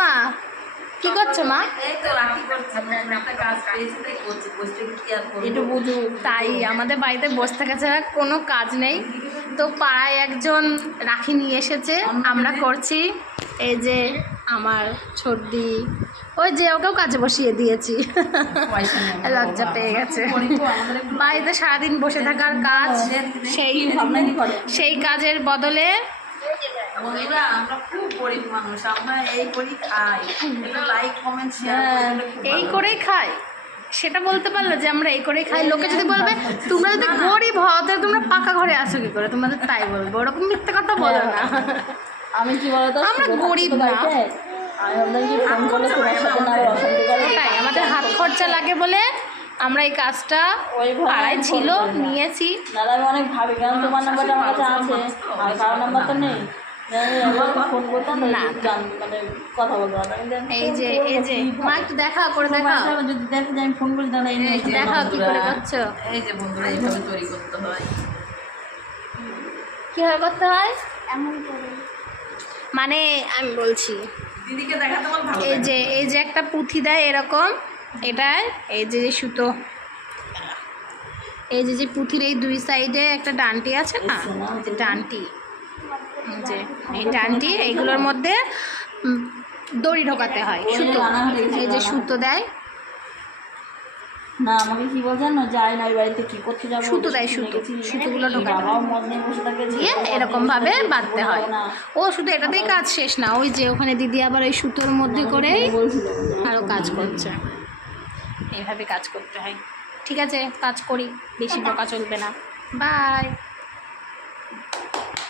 মা কি করছো মা? একটু বুঝু। তাই আমাদের বাড়িতে বসে থাকা ছাড়া কোনো কাজ নেই, তো পাড়ায় একজন রাখি নিয়ে এসেছে, আমরা করছি। এই যে আমার ছোটদি, ওই যে ওকেও কাজে বসিয়ে দিয়েছি, লজ্জা পেয়ে গেছে। বাড়িতে সারাদিন বসে থাকার কাজ, সেই কাজের বদলে বন্ধুরা আমরা খুব গরিব মানুষ, আমরা এই করেই খাই। লাইক কমেন্ট শেয়ার এই করেই খাই, সেটা বলতে পারলো যে আমরা এই করেই খাই। লোকে যদি বলবে তোমরা যদি গরিব হও তাহলে তোমরা পাকা ঘরে আসো কি করে, তোমাদের তাই বলবো, ওরকম মিথ্যে কথা বলো না। আমি কি বলতো, আমরা গরিব না, তাই আমাদের হাত খরচা লাগে বলে আমরা এই কাজটা পাড়ায় ছিল নিয়েছি। দাদা আমি অনেক ভাবি, কারণ তোমার নাম্বারটা আমার কাছে আছে আর কারোর নাম্বার তো নেই, ফোন করতাম না, মানে কথা বলবো। এই যে মা একটু দেখা করে দেখা, যদি দেখে যে আমি ফোন করি তাহলে দেখা কি করে করছো। এই যে বন্ধুরা এইভাবে তৈরি করতে হয়। কিভাবে করতে হয় এমন করে, মানে আমি বলছি দিদিকে দেখাতে আমার ভালো এই যে একটা পুঁথি দেয় এরকম, এটায় এই যে সুতো, এই যে পুঁথির এই দুই সাইডে একটা ডান্টি আছে না, যে ডান্টি, যে এই ডান্টি, এইগুলোর মধ্যে দড়ি ঢোকাতে হয়, সুতো, এই যে সুতো দেয় না। আমাকে কি বলছেন না, যাই না বাড়িতে কি করতে যাবো, সুতো দেয়, সুতোগুলো ঢোকাতে বাবাও মদ নিয়ে বসে থাকে, দিয়ে এরকম ভাবে বাঁধতে হয়। ও শুধু এটাতেই কাজ শেষ না, ওই যে ওখানে দিদি আবার ওই সুতোর মধ্যে করে আরও কাজ করছে, এইভাবে কাজ করতে হয়। ঠিক আছে, কাজ করি, বেশি বকা চলবে না। বাই।